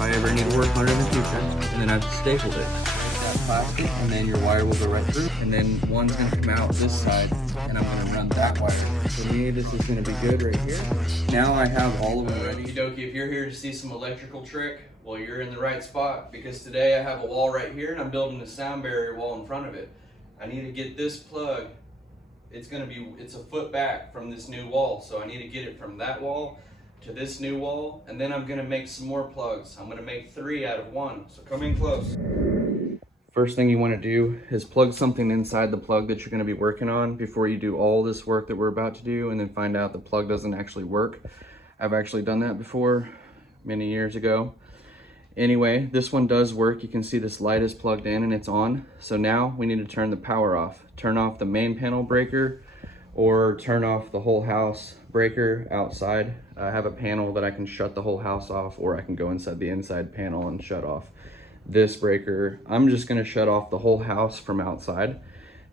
if I ever need to work on it in the future. And then I've stapled it. That plastic, and then your wire will go right through. And then one's gonna come out this side, and I'm gonna run that wire. For me, this is gonna be good right here. Now I have all of them ready. Dokie, if you're here to see some electrical trick, well, you're in the right spot, because today I have a wall right here and I'm building a sound barrier wall in front of it. I need to get this plug. It's a foot back from this new wall. So I need to get it from that wall to this new wall. And then I'm gonna make some more plugs. I'm gonna make 3 out of 1. So come in close. First thing you wanna do is plug something inside the plug that you're gonna be working on before you do all this work that we're about to do and then find out the plug doesn't actually work. I've actually done that before, many years ago. Anyway, this one does work. You can see this light is plugged in and it's on. So now we need to turn the power off. Turn off the main panel breaker or turn off the whole house breaker outside. I have a panel that I can shut the whole house off, or I can go inside the inside panel and shut off this breaker. I'm just gonna shut off the whole house from outside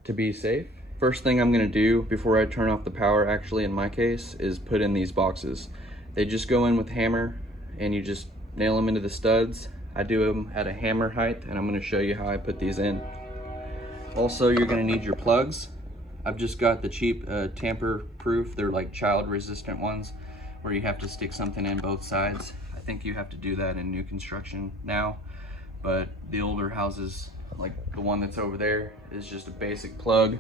to be safe. First thing I'm gonna do before I turn off the power, actually in my case, is put in these boxes. They just go in with hammer and you just nail them into the studs. I do them at a hammer height, and I'm gonna show you how I put these in. Also, you're gonna need your plugs. I've just got the cheap tamper-proof, they're like child-resistant ones, where you have to stick something in both sides. I think you have to do that in new construction now, but the older houses, like the one that's over there, is just a basic plug.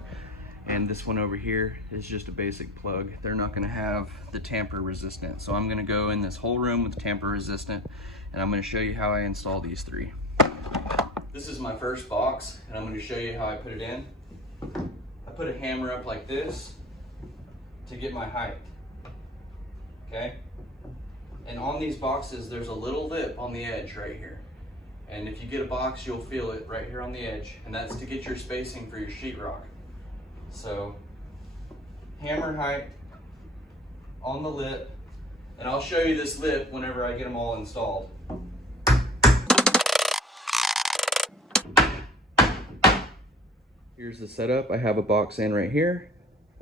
And this one over here is just a basic plug. They're not gonna have the tamper resistant. So I'm gonna go in this whole room with tamper resistant, and I'm gonna show you how I install these 3. This is my first box, and I'm gonna show you how I put it in. I put a hammer up like this to get my height, okay? And on these boxes, there's a little lip on the edge right here. And if you get a box, you'll feel it right here on the edge, and that's to get your spacing for your sheetrock. So, hammer height on the lip, and I'll show you this lip whenever I get them all installed. Here's the setup. I have a box in right here,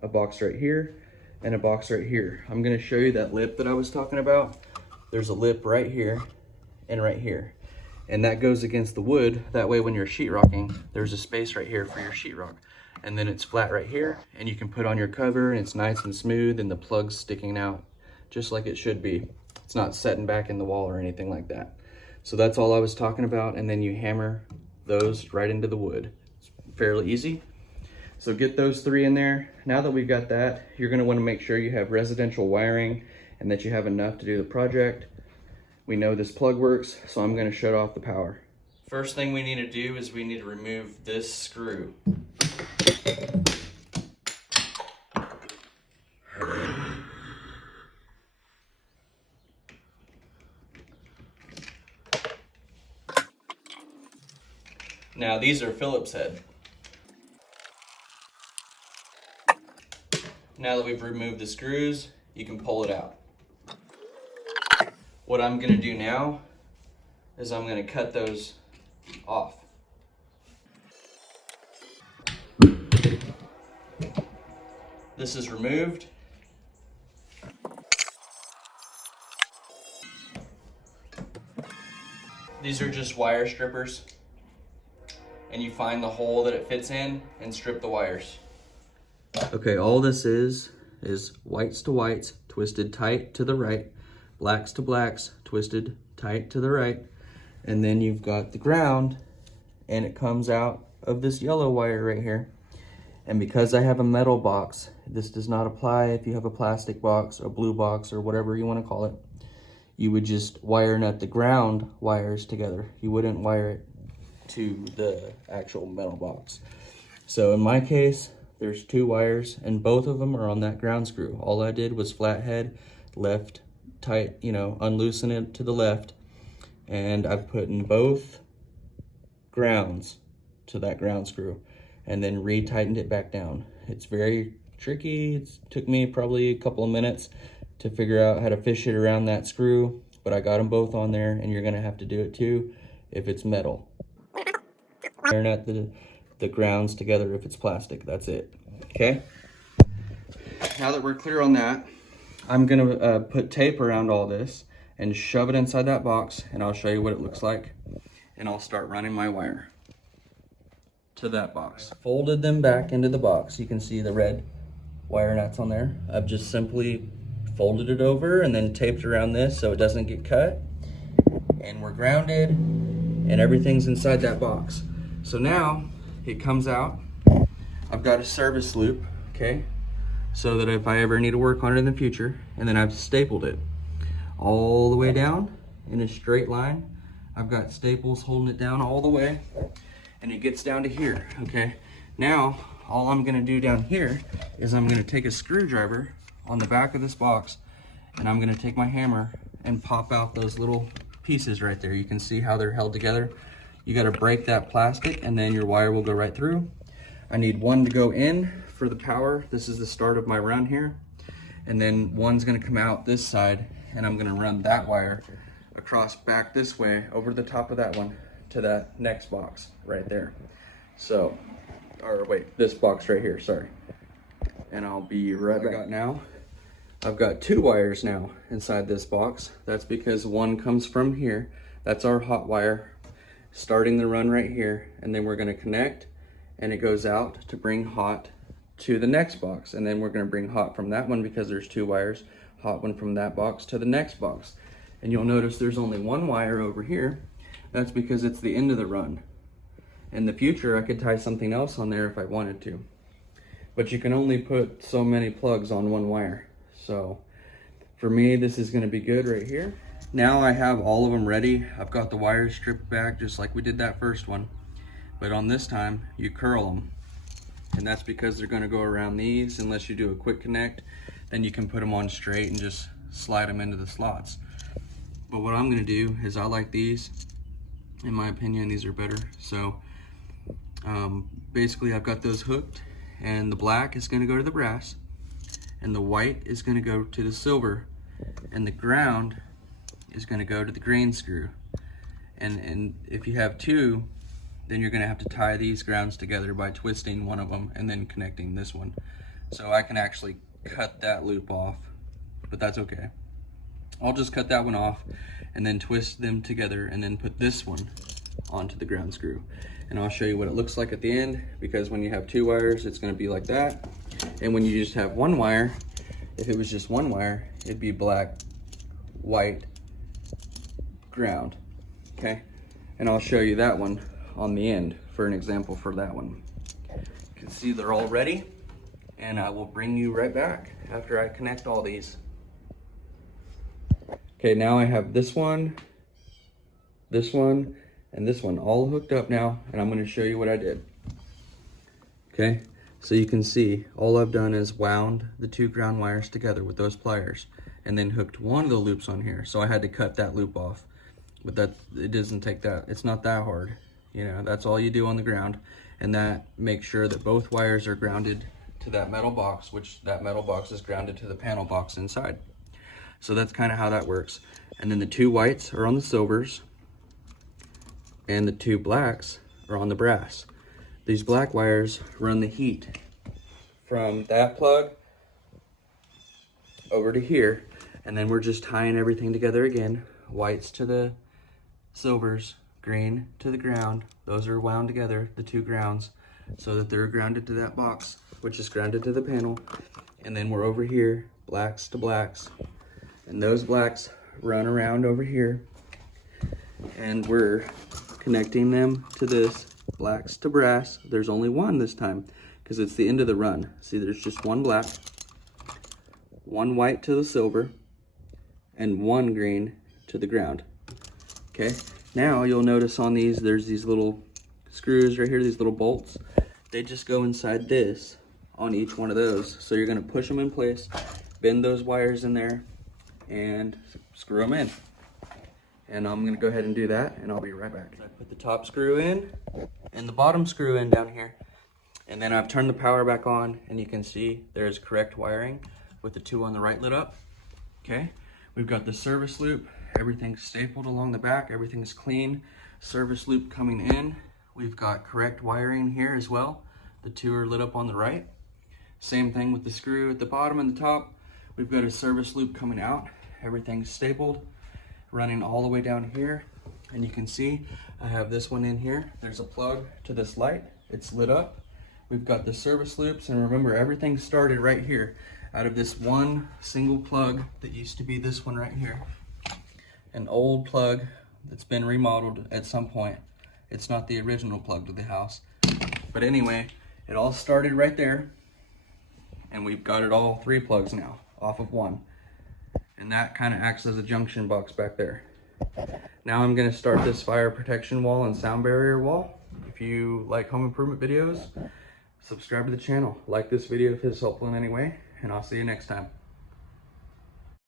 a box right here, and a box right here. I'm gonna show you that lip that I was talking about. There's a lip right here and right here. And that goes against the wood. That way when you're sheetrocking, there's a space right here for your sheetrock. And then it's flat right here, and you can put on your cover, and it's nice and smooth, and the plug's sticking out just like it should be. It's not setting back in the wall or anything like that. So that's all I was talking about, and then you hammer those right into the wood. It's fairly easy. So get those 3 in there. Now that we've got that, you're gonna wanna make sure you have residential wiring and that you have enough to do the project. We know this plug works, so I'm gonna shut off the power. First thing we need to do is we need to remove this screw. Now these are Phillips head. Now that we've removed the screws, you can pull it out. What I'm gonna do now is I'm gonna cut those off. This is removed. These are just wire strippers. And you find the hole that it fits in and strip the wires. Okay, all this is whites to whites, twisted tight to the right, blacks to blacks, twisted tight to the right, and then you've got the ground, and it comes out of this yellow wire right here. And because I have a metal box, this does not apply if you have a plastic box, a blue box, or whatever you want to call it. You would just wire nut the ground wires together. You wouldn't wire it to the actual metal box. So in my case, there's 2 wires, and both of them are on that ground screw. All I did was flathead, left tight, unloosen it to the left, and I've put in both grounds to that ground screw, and then re-tightened it back down. It's very tricky. It took me probably a couple of minutes to figure out how to fish it around that screw, but I got them both on there, and you're gonna have to do it too if it's metal. They're not the grounds together if it's plastic. That's it. Okay? Now that we're clear on that, I'm gonna put tape around all this, and shove it inside that box, and I'll show you what it looks like. And I'll start running my wire to that box. Folded them back into the box. You can see the red wire nuts on there. I've just simply folded it over and then taped around this so it doesn't get cut. And we're grounded and everything's inside that box. So now it comes out. I've got a service loop, okay? So that if I ever need to work on it in the future, and then I've stapled it all the way down in a straight line. I've got staples holding it down all the way, and it gets down to here, okay? Now, all I'm gonna do down here is I'm gonna take a screwdriver on the back of this box, and I'm gonna take my hammer and pop out those little pieces right there. You can see how they're held together. You gotta break that plastic, and then your wire will go right through. I need one to go in for the power. This is the start of my run here. And then one's gonna come out this side, and I'm gonna run that wire across back this way over the top of that one to that next box right there. So, or wait, this box right here, sorry. And I'll be right back. Now, I've got 2 wires now inside this box. That's because one comes from here. That's our hot wire, starting the run right here. And then we're gonna connect, and it goes out to bring hot to the next box. And then we're gonna bring hot from that one because there's 2 wires, hot one from that box to the next box. And you'll notice there's only 1 wire over here. That's because it's the end of the run. In the future, I could tie something else on there if I wanted to. But you can only put so many plugs on 1 wire. So for me, this is gonna be good right here. Now I have all of them ready. I've got the wires stripped back just like we did that first one. But on this time, you curl them. And that's because they're gonna go around these. Unless you do a quick connect, then you can put them on straight and just slide them into the slots. But what I'm gonna do is I like these. In my opinion, these are better. So basically I've got those hooked, and the black is gonna go to the brass, and the white is gonna go to the silver, and the ground is gonna go to the grain screw. And if you have 2, then you're gonna have to tie these grounds together by twisting one of them and then connecting this one. So I can actually cut that loop off, but that's okay. I'll just cut that one off and then twist them together and then put this one onto the ground screw. And I'll show you what it looks like at the end, because when you have 2 wires, it's gonna be like that. And when you just have 1 wire, if it was just 1 wire, it'd be black, white, ground, okay? And I'll show you that one on the end for an example for that one. You can see they're all ready, and I will bring you right back after I connect all these. Okay, now I have this one, and this one all hooked up now, and I'm gonna show you what I did. Okay, so you can see all I've done is wound the 2 ground wires together with those pliers and then hooked one of the loops on here. So I had to cut that loop off, but it doesn't take that, it's not that hard. You know, that's all you do on the ground, and that makes sure that both wires are grounded to that metal box, which that metal box is grounded to the panel box inside. So that's kind of how that works. And then the 2 whites are on the silvers, and the 2 blacks are on the brass. These black wires run the heat from that plug over to here, and then we're just tying everything together again. Whites to the silvers, green to the ground. Those are wound together, the 2 grounds, so that they're grounded to that box, which is grounded to the panel. And then we're over here, blacks to blacks, and those blacks run around over here, and we're connecting them to this, blacks to brass. There's only 1 this time because it's the end of the run. See, there's just 1 black, 1 white to the silver, and 1 green to the ground. Okay, now you'll notice on these, there's these little screws right here, these little bolts. They just go inside this on each one of those. So you're gonna push them in place, bend those wires in there, and screw them in. And I'm gonna go ahead and do that, and I'll be right back. I put the top screw in and the bottom screw in down here, and then I've turned the power back on, and you can see there's correct wiring with the 2 on the right lit up. Okay, we've got the service loop, everything's stapled along the back, everything's clean. Service loop coming in, we've got correct wiring here as well. The 2 are lit up on the right. Same thing with the screw at the bottom and the top. We've got a service loop coming out, everything's stapled. running all the way down here. And you can see I have this one in here. There's a plug to this light. It's lit up. We've got the service loops, and remember, everything started right here out of this one single plug that used to be this one right here. An old plug that's been remodeled at some point. It's not the original plug to the house. But anyway, it all started right there, and we've got it all 3 plugs now off of one. And that kind of acts as a junction box back there. Now I'm gonna start this fire protection wall and sound barrier wall. If you like home improvement videos, subscribe to the channel. Like this video if it's helpful in any way, and I'll see you next time.